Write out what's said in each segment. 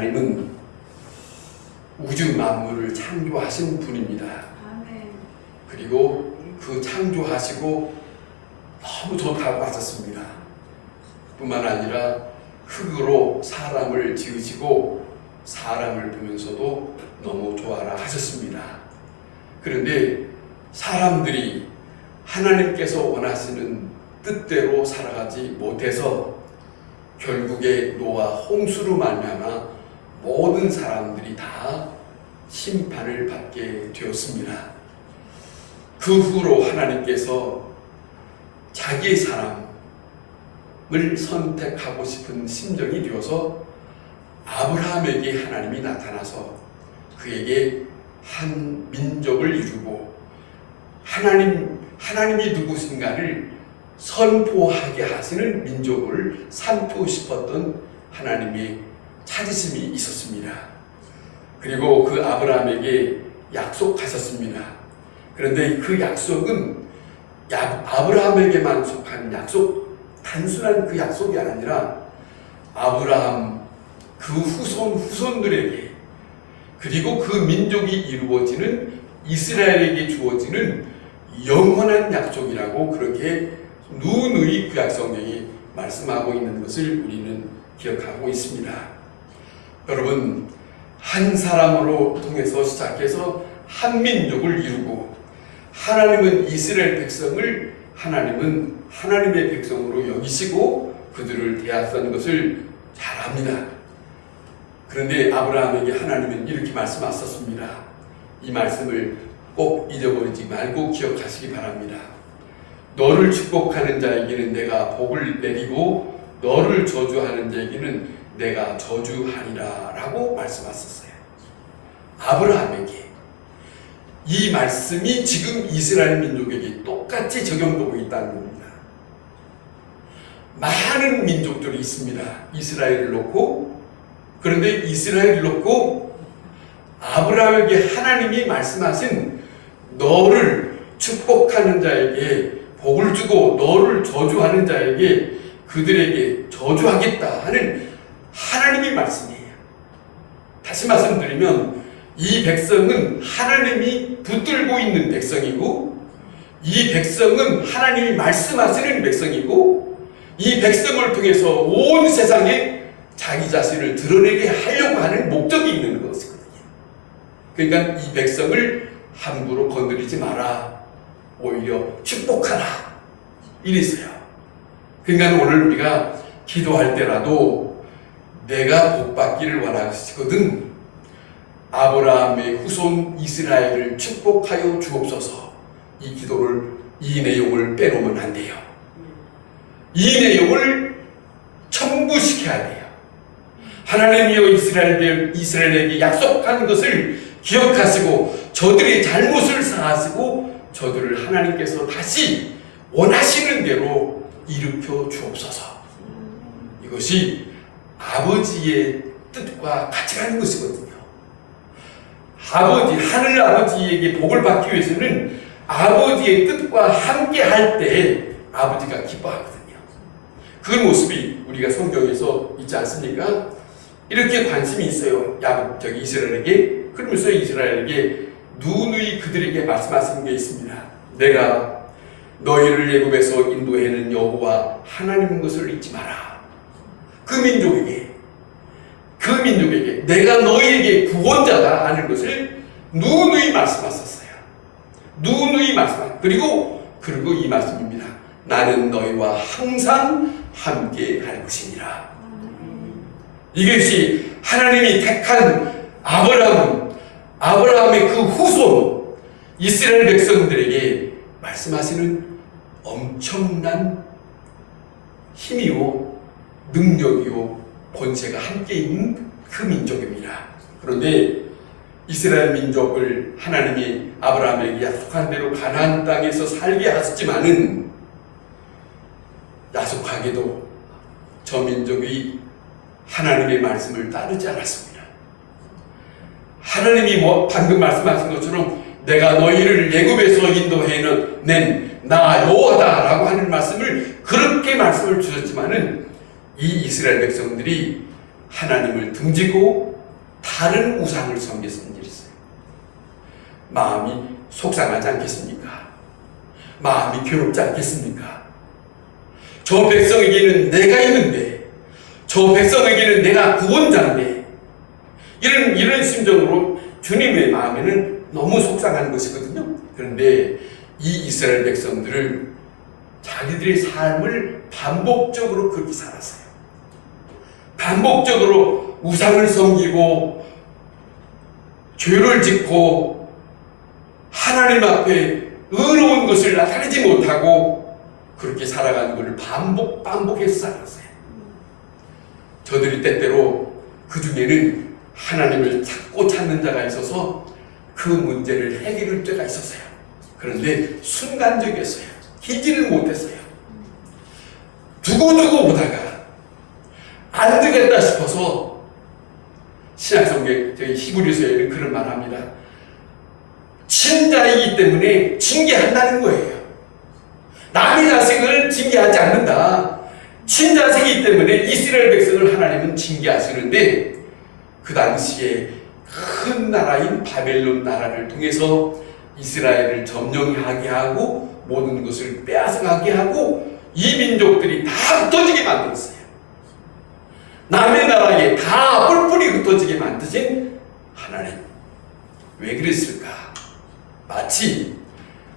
하나님은 우주 만물을 창조하신 분입니다. 아멘. 그리고 그 창조하시고 너무 좋다고 하셨습니다. 뿐만 아니라 흙으로 사람을 지으시고 사람을 보면서도 너무 좋아라 하셨습니다. 그런데 사람들이 하나님께서 원하시는 뜻대로 살아가지 못해서 결국에 노아 홍수로 말미암아 모든 사람들이 다 심판을 받게 되었습니다. 그 후로 하나님께서 자기의 사람을 선택하고 싶은 심정이 되어서 아브라함에게 하나님이 나타나서 그에게 한 민족을 이루고 하나님이 누구신가를 선포하게 하시는 민족을 삼고 싶었던 하나님의 찾으심이 있었습니다. 그리고 그 아브라함에게 약속하셨습니다. 그런데 그 약속은 아브라함에게만 속한 약속, 단순한 그 약속이 아니라 아브라함 그 후손들에게, 그리고 그 민족이 이루어지는 이스라엘에게 주어지는 영원한 약속이라고 그렇게 누누이 구약성경이 말씀하고 있는 것을 우리는 기억하고 있습니다. 여러분, 한 사람으로 통해서 시작해서 한 민족을 이루고, 하나님은 이스라엘 백성을 하나님은 하나님의 백성으로 여기시고 그들을 대하던 것을 잘 압니다. 그런데 아브라함에게 하나님은 이렇게 말씀하셨습니다. 이 말씀을 꼭 잊어버리지 말고 기억하시기 바랍니다. 너를 축복하는 자에게는 내가 복을 내리고 너를 저주하는 자에게는 내가 저주하리라 라고 말씀하셨어요. 아브라함에게. 이 말씀이 지금 이스라엘 민족에게 똑같이 적용되고 있다는 겁니다. 많은 민족들이 있습니다. 이스라엘을 놓고. 그런데 이스라엘을 놓고 아브라함에게 하나님이 말씀하신 너를 축복하는 자에게 복을 주고 너를 저주하는 자에게 그들에게 저주하겠다 하는 하나님의 말씀이에요. 다시 말씀드리면 이 백성은 하나님이 붙들고 있는 백성이고, 이 백성은 하나님이 말씀하시는 백성이고, 이 백성을 통해서 온 세상에 자기 자신을 드러내게 하려고 하는 목적이 있는 것이거든요. 그러니까 이 백성을 함부로 건드리지 마라, 오히려 축복하라, 이랬어요. 그러니까 오늘 우리가 기도할 때라도 내가 복받기를 원하시거든 아브라함의 후손 이스라엘을 축복하여 주옵소서, 이 기도를, 이 내용을 빼놓으면 안 돼요. 이 내용을 첨부시켜야 돼요. 하나님이여 이스라엘에게 약속한 것을 기억하시고 저들의 잘못을 사하시고 저들을 하나님께서 다시 원하시는 대로 일으켜 주옵소서. 이것이 아버지의 뜻과 같이 가는 것이거든요. 하늘 아버지에게 복을 받기 위해서는 아버지의 뜻과 함께 할 때 아버지가 기뻐하거든요. 그 모습이 우리가 성경에서 있지 않습니까? 이렇게 관심이 있어요. 이스라엘에게. 그러면서 이스라엘에게 누누이 그들에게 말씀하시는 게 있습니다. 내가 너희를 애굽에서 인도해낸 여호와 하나님인 것을 잊지 마라. 그 민족에게 내가 너희에게 구원자다 하는 것을 누누이 말씀하셨어요. 누누이 말씀하셨어요. 그리고 이 말씀입니다. 나는 너희와 항상 함께 할 것이니라. 이것이 하나님이 택한 아브라함의 그 후손 이스라엘 백성들에게 말씀하시는 엄청난 힘이요 능력이요 권세가 함께 있는 그 민족입니다. 그런데 이스라엘 민족을 하나님이 아브라함에게 약속한 대로 가나안 땅에서 살게 하셨지만은 야속하게도 저 민족이 하나님의 말씀을 따르지 않았습니다. 하나님이 방금 말씀하신 것처럼 내가 너희를 애굽에서 인도해낸 나 여호와다라고 하는 말씀을 그렇게 말씀을 주셨지만은 이 이스라엘 백성들이 하나님을 등지고 다른 우상을 섬겼던 일이 있어요. 마음이 속상하지 않겠습니까? 마음이 괴롭지 않겠습니까? 저 백성에게는 내가 있는데, 저 백성에게는 내가 구원자인데, 이런 심정으로 주님의 마음에는 너무 속상한 것이거든요. 그런데 이 이스라엘 백성들을 자기들의 삶을 반복적으로 그렇게 살았어요. 반복적으로 우상을 섬기고 죄를 짓고 하나님 앞에 의로운 것을 나타내지 못하고 그렇게 살아가는 것을 반복해서 살았어요. 저들이 때때로 그 중에는 하나님을 찾고 찾는 자가 있어서 그 문제를 해결할 때가 있었어요. 그런데 순간적이었어요. 기지를 못했어요. 두고 보다가 안 되겠다 싶어서 신약성경 저희 히브리서에는 그런 말을 합니다. 친자이기 때문에 징계한다는 거예요. 남의 자식을 징계하지 않는다. 친자식이기 때문에 이스라엘 백성을 하나님은 징계하시는데 그 당시에 큰 나라인 바벨론 나라를 통해서 이스라엘을 점령하게 하고 모든 것을 빼앗아가게 하고 이 민족들이 다 흩어지게 만들었어요. 남의 나라에 다 뿔뿔이 흩어지게 만드신 하나님. 왜 그랬을까? 마치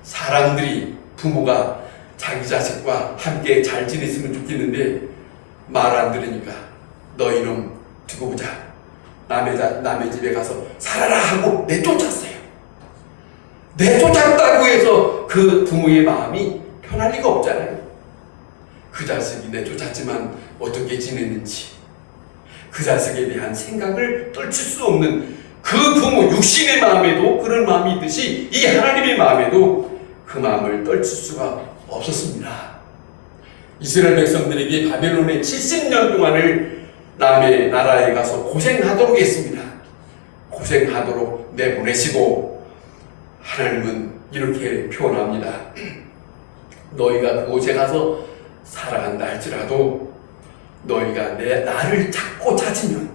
사람들이 부모가 자기 자식과 함께 잘 지냈으면 좋겠는데 말 안 들으니까 너 이놈 두고 보자. 남의 집에 가서 살아라 하고 내쫓았어요. 내쫓았다고 해서 그 부모의 마음이 편할 리가 없잖아요. 그 자식이 내쫓았지만 어떻게 지내는지 그 자식에 대한 생각을 떨칠 수 없는 그 부모 육신의 마음에도 그런 마음이 있듯이 이 하나님의 마음에도 그 마음을 떨칠 수가 없었습니다. 이스라엘 백성들에게 바벨론의 70년 동안을 남의 나라에 가서 고생하도록 했습니다. 고생하도록 내보내시고 하나님은 이렇게 표현합니다. 너희가 그곳에 가서 살아간다 할지라도 너희가 나를 찾고 찾으면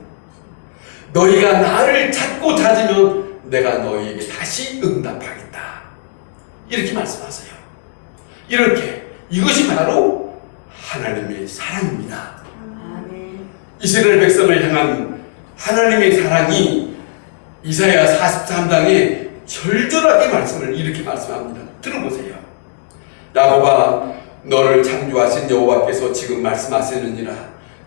내가 너희에게 다시 응답하겠다. 이렇게 말씀하세요. 이것이 바로 하나님의 사랑입니다. 이스라엘 백성을 향한 하나님의 사랑이 이사야 43장에 절절하게 말씀을 이렇게 말씀합니다. 들어보세요. 야곱아 너를 창조하신 여호와께서 지금 말씀하시느니라.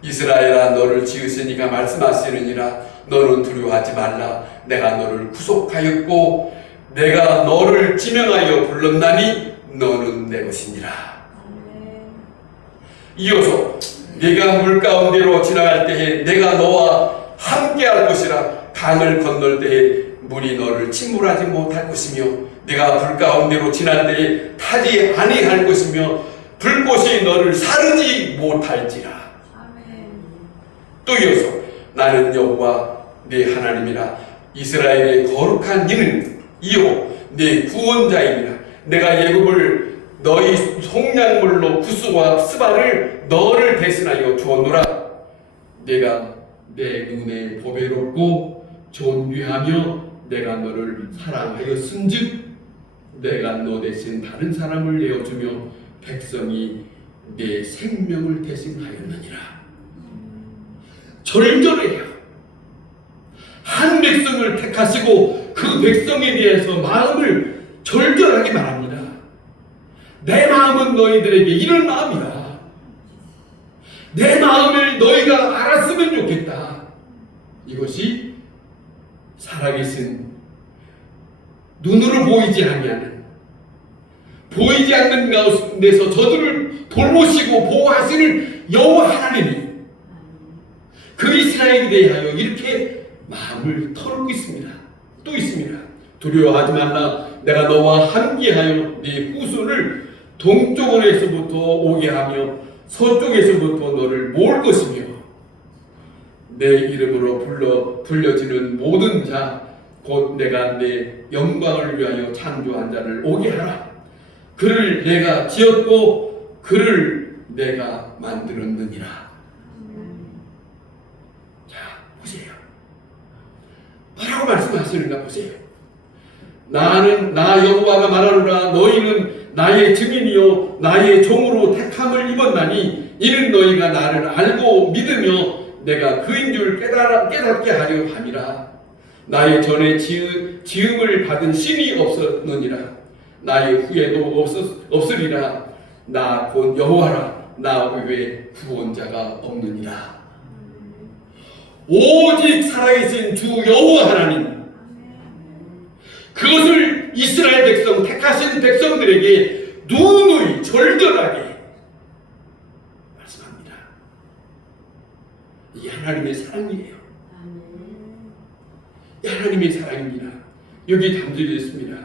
이스라엘아 너를 지으시니까 말씀하시느니라. 너는 두려워하지 말라. 내가 너를 구속하였고 내가 너를 지명하여 불렀나니 너는 내 것이니라. 이어서 네가 물 가운데로 지나갈 때에 내가 너와 함께할 것이라. 강을 건널 때에 물이 너를 침몰하지 못할 것이며 네가 불 가운데로 지날 때에 타지 아니할 것이며 불꽃이 너를 사르지 못할지라. 또 이어서 나는 여호와 네 하나님이라. 이스라엘의 거룩한 이는 이요 네 구원자이니라. 내가 애굽을 너희 속량물로 구스와 스바를 너를 대신하여 주었노라. 내가 내 눈에 보배롭고 존귀하며 내가 너를 사랑하였은즉 내가 너 대신 다른 사람을 내어주며 백성이 내 생명을 대신하였느니라. 절절해요. 한 백성을 택하시고 그 백성에 대해서 마음을 절절하게 말합니다. 내 마음은 너희들에게 이런 마음이다. 내 마음을 너희가 알았으면 좋겠다. 이것이 살아계신 눈으로 보이지 않는 가운데서 저들을 돌보시고 보호하시는 여호와 하나님이 그 이스라엘에 대하여 이렇게 마음을 털고 있습니다. 또 있습니다. 두려워하지 말라. 내가 너와 함께하여 네 후손을 동쪽에서부터 오게 하며 서쪽에서부터 너를 모을 것이며 내 이름으로 불려지는 모든 자 곧 내가 내 영광을 위하여 창조한 자를 오게 하라. 그를 내가 지었고 그를 내가 만들었느니라. 자, 말씀하시는가 보세요. 나 여호와가 말하노라. 너희는 나의 증인이요 나의 종으로 택함을 입었나니 이는 너희가 나를 알고 믿으며 내가 그인 줄 깨닫게 하려 함이라. 나의 전에 지음을 받은 신이 없었느니라. 나의 후에도 없으리라. 나 곧 여호와라. 나 외에 구원자가 없느니라. 오직 살아계신 주 여호와 하나님, 그것을 이스라엘 백성, 택하신 백성들에게 누누이 절절하게 말씀합니다. 이게 하나님의 사랑이에요. 하나님의 사랑입니다. 여기 담겨져 있습니다.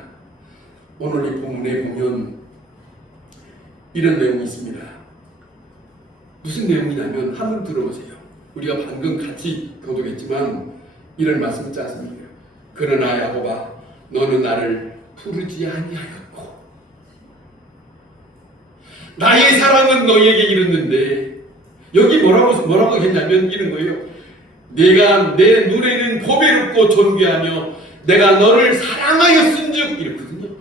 오늘 이 본문에 보면 이런 내용이 있습니다. 무슨 내용이냐면 한번 들어보세요. 우리가 방금 같이 교독했지만 이런 말씀 있지 않습니까? 그러나 야곱아, 너는 나를 부르지 아니하였고 나의 사랑은 너에게 이르는데, 여기 뭐라고 했냐면 이런 거예요. 내가 내 눈에는 보배롭고 존귀하며 내가 너를 사랑하였은즉, 이렇거든요.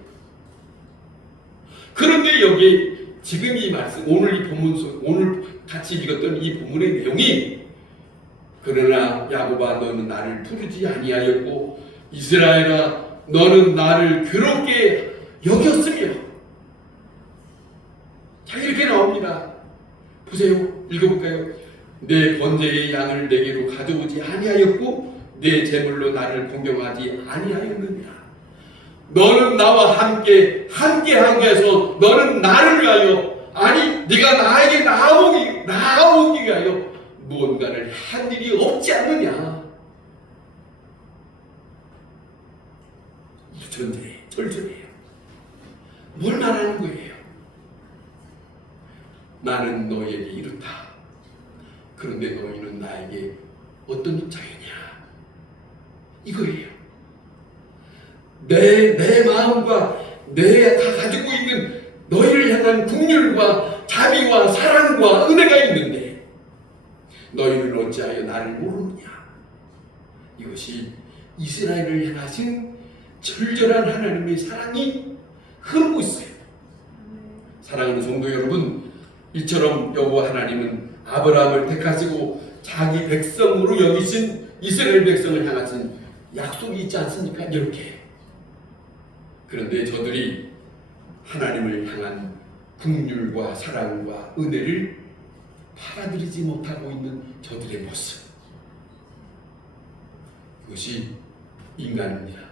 그런데 여기 지금 이 말씀, 오늘 이 본문 속, 오늘 같이 읽었던 이 본문의 내용이, 그러나 야곱아 너는 나를 부르지 아니하였고 이스라엘아 너는 나를 괴롭게 여겼으며, 자, 이렇게 나옵니다. 보세요. 읽어볼까요? 내 번제의 양을 내게로 가져오지 아니하였고 내 제물로 나를 공경하지 아니하였느니라. 너는 나와 함께 하기 위해서 너는 나를 위하여, 아니 네가 나에게 나아오기 위하여 무언가를 한 일이 없지 않느냐. 절절해요. 뭘 말하는 거예요? 나는 너에게 이렇다. 그런데 너희는 나에게 어떤 입장이냐? 이거예요. 내 마음과 내가 가지고 있는 너희를 향한 긍휼과 자비와 사랑과 은혜가 있는데 너희는 어찌하여 나를 모르느냐? 이것이 이스라엘을 향하신 절절한 하나님의 사랑이 흐르고 있어요. 사랑하는 성도 여러분, 이처럼 여호와 하나님은 아브라함을 택하시고 자기 백성으로 여기신 이스라엘 백성을 향하신 약속이 있지 않습니까? 이렇게. 그런데 저들이 하나님을 향한 긍휼과 사랑과 은혜를 받아들이지 못하고 있는 저들의 모습, 이것이 인간입니다.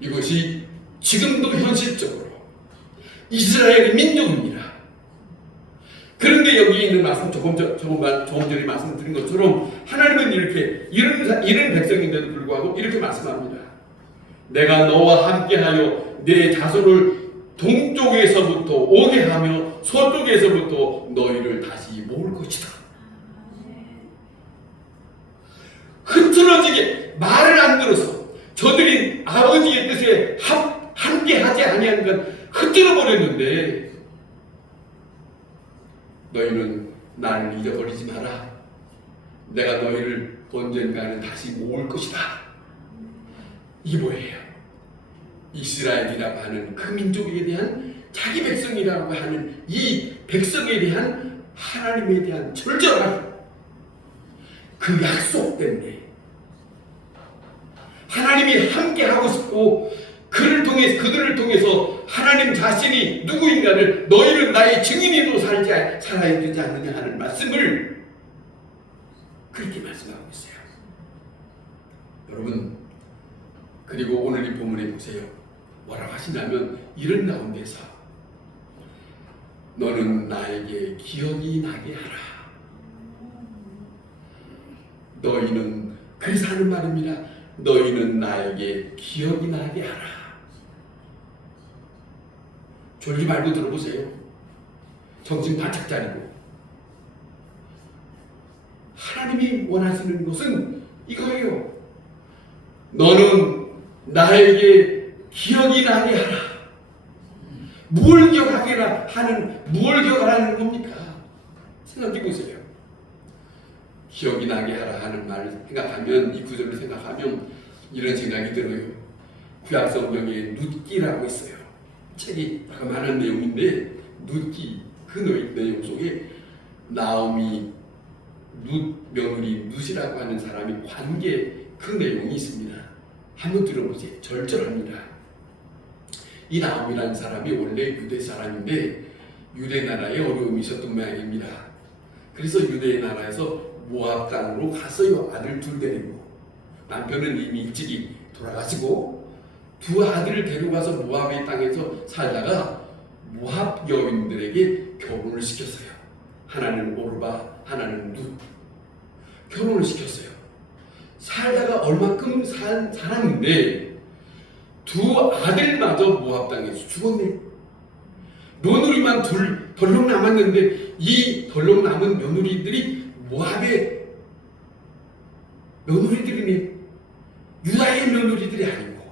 이것이 지금도 현실적으로 이스라엘의 민족입니다. 그런데 여기 있는 말씀, 조금 전에 말씀드린 것처럼 하나님은 이렇게 이런 백성인데도 불구하고 이렇게 말씀합니다. 내가 너와 함께하여 내 자손을 동쪽에서부터 오게 하며 서쪽에서부터 너희를 다시 모을 것이다. 흐트러지게 말을 안 들어서 저들이 아버지의 뜻에 함께하지 아니한 건 흐트러 버렸는데, 너희는 나를 잊어버리지 마라. 내가 너희를 언젠가는 다시 모을 것이다. 이게 뭐예요? 이스라엘이라고 하는 그 민족에 대한, 자기 백성이라고 하는 이 백성에 대한 하나님에 대한 절절한 그 약속 때문에 하나님이 함께 하고 싶고 그들을 통해서 하나님 자신이 누구인가를, 너희는 나의 증인으로 살아야 되지 않느냐 하는 말씀을 그렇게 말씀하고 있어요. 여러분, 그리고 오늘 이 본문에 보세요. 뭐라고 하시냐면 이런 가운데서 너는 나에게 기억이 나게 하라. 너희는, 그래서 하는 말입니다. 너희는 나에게 기억이 나게 하라. 졸지 말고 들어보세요. 정신 바짝 차리고. 하나님이 원하시는 것은 이거예요. 너는 나에게 기억이 나게 하라. 뭘 기억하라는 겁니까? 생각해 보세요. 기억이 나게 하라 하는 말을 생각하면, 이 구절을 생각하면 이런 생각이 들어요. 구약 성경에 룻기라고 있어요. 책이 많은 내용인데 룻기 그 내용 속에 나오미 룻 며느리 룻이라고 하는 사람이 관계 그 내용이 있습니다. 한번 들어보세요. 절절합니다. 이 나오미라는 사람이 원래 유대 사람인데 유대 나라에 어려움이 있었던 모양입니다. 그래서 유대 나라에서 모압 땅으로 갔어요. 아들 둘 데리고. 남편은 이미 일찍이 돌아가시고 두 아들을 데려가서 모압의 땅에서 살다가 모압 여인들에게 결혼을 시켰어요. 하나는 오르바, 하나는 룻. 결혼을 시켰어요. 살다가 얼마큼 살았는데 두 아들마저 모압 땅에서 죽었네. 며느리만 덜렁 남았는데 이 덜렁 남은 며느리들이 모압의 며느리들이네. 유다의 며느리들이 아니고.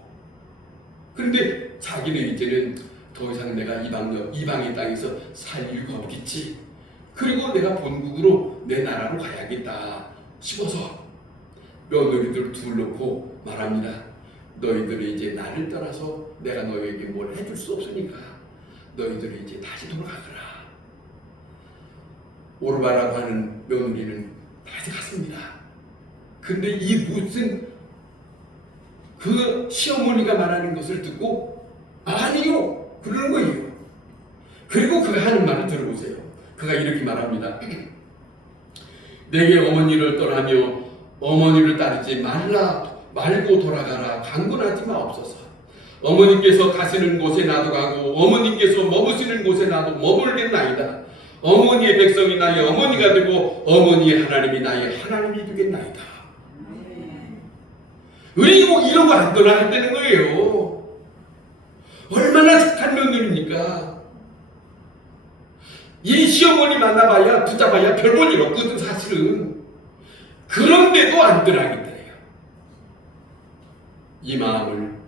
그런데 자기는 이제는 더 이상 내가 이방의 땅에서 살 이유가 없겠지. 그리고 내가 본국으로 내 나라로 가야겠다 싶어서 며느리들 둘 놓고 말합니다. 너희들이 이제 나를 떠나서 내가 너희에게 뭘 해줄 수 없으니까 너희들이 이제 다시 돌아가거라. 오르바라고 하는 며느리는 다시 갔습니다. 근데 이 룻은 그 시어머니가 말하는 것을 듣고 아니요 그러는 거예요. 그리고 그가 하는 말을 들어보세요. 그가 이렇게 말합니다. 내게 어머니를 떠나며 어머니를 따르지 말고 돌아가라. 강권하지 마옵소서. 어머니께서 가시는 곳에 나도 가고 어머니께서 머무시는 곳에 나도 머물겠나이다. 어머니의 백성이 나의 어머니가 되고 어머니의 하나님이 나의 하나님이 되겠나이다. 그리고 이런 거 안 떠나겠다는 거예요. 얼마나 착한 며느리입니까? 이 시어머니 만나봐야 붙잡아야 별 볼 일 없거든 사실은. 그런데도 안 떠나겠다. 이 마음을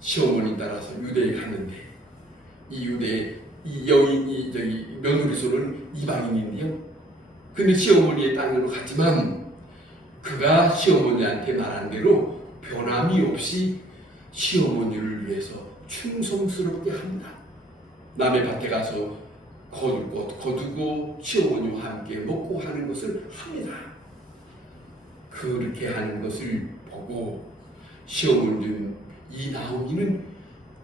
시어머니 따라서 유대에 갔는데 이 유대에 이 여인이 며느리소는 이방인인데요. 근데 시어머니의 땅으로 갔지만 그가 시어머니한테 말한 대로 변함이 없이 시어머니를 위해서 충성스럽게 합니다. 남의 밭에 가서 거둘 것 거두고 시어머니와 함께 먹고 하는 것을 합니다. 그렇게 하는 것을 보고 시어머니는 이 나오미는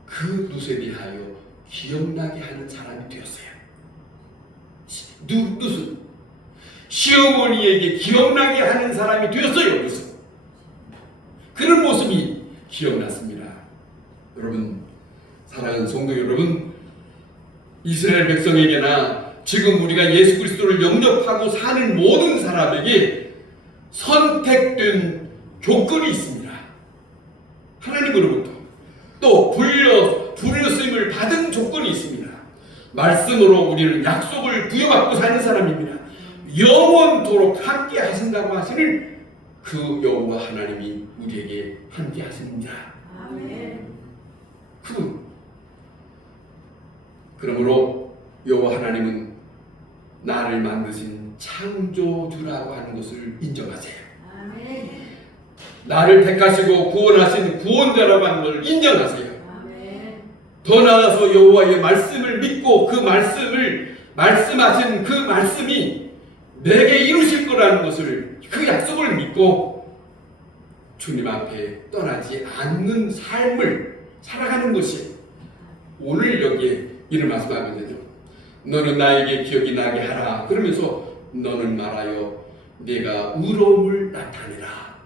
그 룻에 대하여 기억나게 하는 사람이 되었어요. 룻은 시어머니에게 기억나게 하는 사람이 되었어요. 룻은 그런 모습이 기억났습니다. 여러분, 사랑하는 성도 여러분, 이스라엘 백성에게나 지금 우리가 예수 그리스도를 영접하고 사는 모든 사람에게 선택된 조건이 있습니다. 하나님으로부터 또 부르심을 받은 조건이 있습니다. 말씀으로 우리는 약속을 부여받고 사는 사람입니다. 영원토록 함께 하신다고 하시는 그 여호와 하나님이 우리에게 함께 하십니다. 아멘. 그러므로 여호와 하나님은 나를 만드신 창조주라고 하는 것을 인정하세요. 아멘. 나를 택하시고 구원하신 구원자라고 하는 것을 인정하세요. 아멘. 더 나아가서 여호와의 말씀을 믿고 그 말씀을 말씀하신 그 말씀이 내게 이루실 거라는 것을 그 약속을 믿고 주님 앞에 떠나지 않는 삶을 살아가는 것이 오늘 여기에 이를 말씀하거든요. 너는 나에게 기억이 나게 하라. 그러면서 너는 말하여 내가 의로움을 나타내라.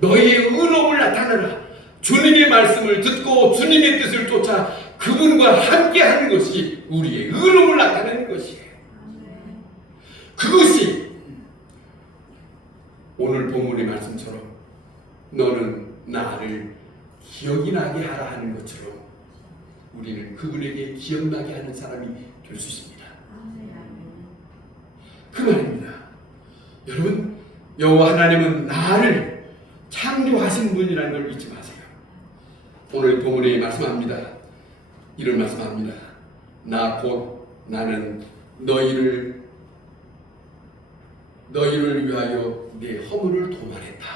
너의 의로움을 나타내라. 주님의 말씀을 듣고 주님의 뜻을 쫓아 그분과 함께하는 것이 우리의 의로움을 나타내는 것이에요. 그것이 오늘 본문의 말씀처럼 너는 나를 기억이 나게 하라 하는 것처럼 우리는 그분에게 기억나게 하는 사람이 될 수 있습니다. 그 말입니다. 여러분, 여호와 하나님은 나를 창조하신 분이라는 걸 잊지 마세요. 오늘 본문에 말씀합니다. 이런 말씀합니다. 나 곧 나는 너희를 위하여 내 허물을 도말했다.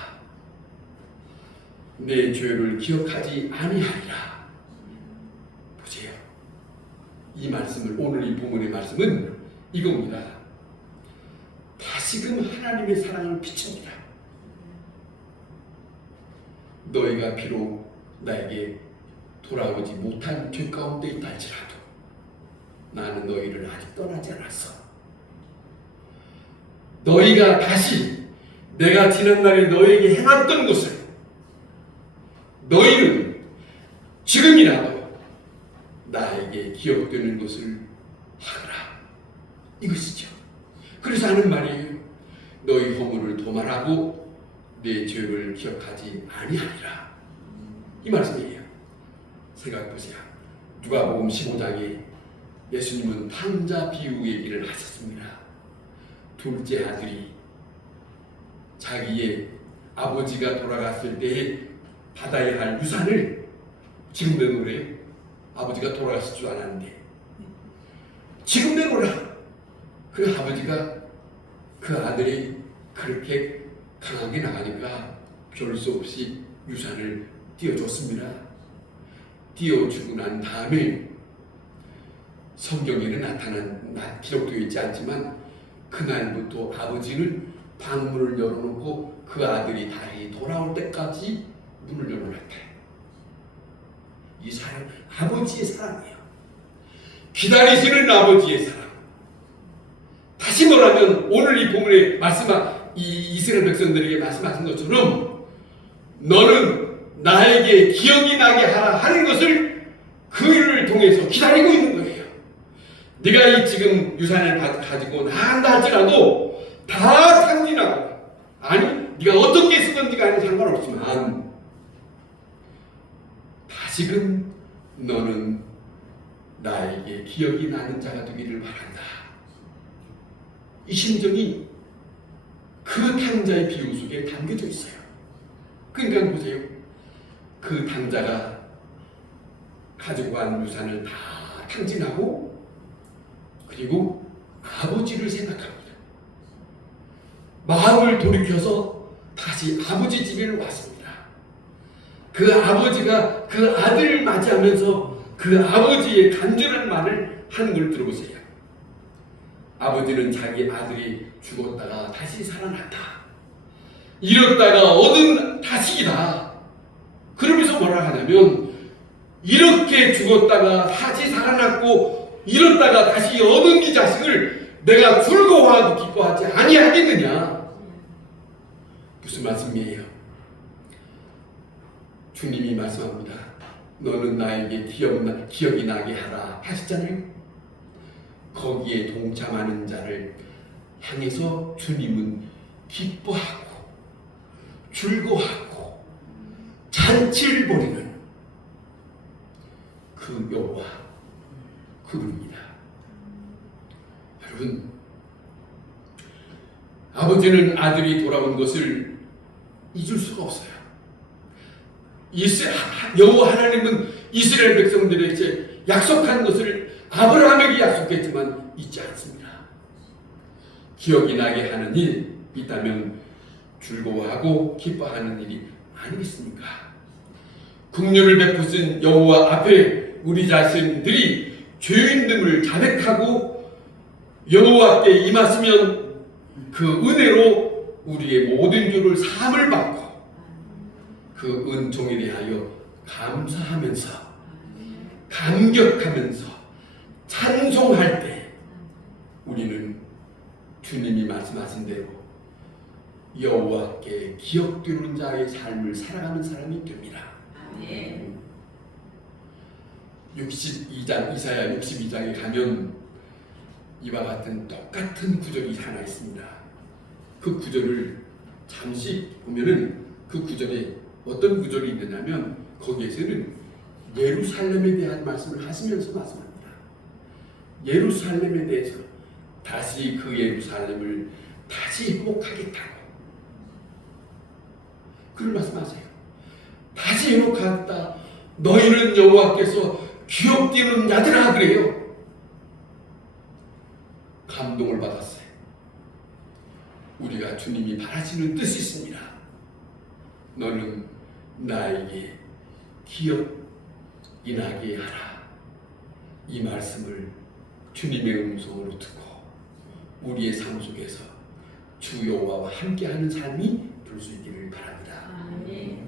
내 죄를 기억하지 아니하리라. 보세요. 이 말씀을, 오늘 이 본문의 말씀은 이겁니다. 다시금 하나님의 사랑을 비춥니다. 너희가 비록 나에게 돌아오지 못한 죄 가운데 있다 할지라도 나는 너희를 아직 떠나지 않았어. 너희가 다시 내가 지난날에 너희에게 행했던 것을 너희는 지금이라도 나에게 기억되는 것을 하라. 이것이죠. 그래서 하는 말이에요. 너희 허물을 도말하고 내 죄를 기억하지 아니하리라. 이 말씀이에요. 생각해보세요. 누가복음 15장에 예수님은 탕자 비유 얘기를 하셨습니다. 둘째 아들이 자기의 아버지가 돌아갔을 때에 받아야 할 유산을 지금 내놓으래요. 아버지가 돌아갔을 줄 알았는데 지금 내놓으라. 그 아버지가 그 아들이 그렇게 강하게 나가니까 별 수 없이 유산을 띄워줬습니다. 띄워주고 난 다음에 성경에는 기록되어 있지 않지만 그날부터 아버지는 방문을 열어놓고 그 아들이 다시 돌아올 때까지 문을 열어놨대. 이 사랑, 아버지의 사랑이에요. 기다리시는 아버지의 사랑. 다시 말하면 오늘 이 본문에 이 이스라엘 백성들에게 말씀하신 것처럼 너는 나에게 기억이 나게 하라 하는 것을 그 일을 통해서 기다리고 있는 거예요. 네가 이 지금 유산을 가지고 나간다 할지라도 다 탕진하고, 아니 네가 어떻게 쓰든지 간에 상관없지만 다시금 너는 나에게 기억이 나는 자가 되기를 바란다. 이 심정이 그 탕자의 비유 속에 담겨져 있어요. 그러니까 보세요. 그 탕자가 가지고 간 유산을 다 탕진하고 그리고 아버지를 생각합니다. 마음을 돌이켜서 다시 아버지 집에 왔습니다. 그 아버지가 그 아들을 맞이하면서 그 아버지의 간절한 말을 하는 걸 들어보세요. 아버지는 자기 아들이 죽었다가 다시 살아났다. 잃었다가 얻은 다시이다. 그러면서 뭐라 하냐면 이렇게 죽었다가 다시 살아났고 잃었다가 다시 얻은 이 자식을 내가 즐거워하고 기뻐하지 아니하겠느냐. 무슨 말씀이에요? 주님이 말씀합니다. 너는 나에게 기억이 나게 하라 하셨잖아요. 거기에 동참하는 자를 향해서 주님은 기뻐하고 즐거워하고 잔치를 벌이는 그 여호와 그분입니다. 여러분, 아버지는 아들이 돌아온 것을 잊을 수가 없어요. 여호와 하나님은 이스라엘 백성들에게 약속한 것을 아브라함에게 약속했지만 잊지 않습니다. 기억이 나게 하는 일 있다면 즐거워하고 기뻐하는 일이 아니겠습니까? 긍휼을 베푸신 여호와 앞에 우리 자신들이 죄인됨을 자백하고 여호와께 임하시면 그 은혜로 우리의 모든 죄를 사함을 받고 그 은총에 대하여 감사하면서 감격하면서 찬송할 때 우리는 주님이 말씀하신 대로 여호와께 기억되는 자의 삶을 살아가는 사람이 됩니다. 아멘. 62장 이사야 62장에 가면 이와 같은 똑같은 구절이 하나 있습니다. 그 구절을 잠시 보면은 그 구절에 어떤 구절이 있느냐면 거기에서는 예루살렘에 대한 말씀을 하시면서 말씀합니다. 예루살렘에 대해서 다시 그 예루살렘을 다시 회복하겠다고 그걸 말씀하세요. 다시 회복하겠다. 너희는 여호와께서 기억되는 자들아 그래요. 감동을 받았어요. 우리가 주님이 바라시는 뜻이 있습니다. 너는 나에게 기억이 나게 하라. 이 말씀을 주님의 음성으로 듣고 우리의 삶 속에서 주 여호와와 함께하는 삶이 될 수 있기를 바랍니다. 아멘.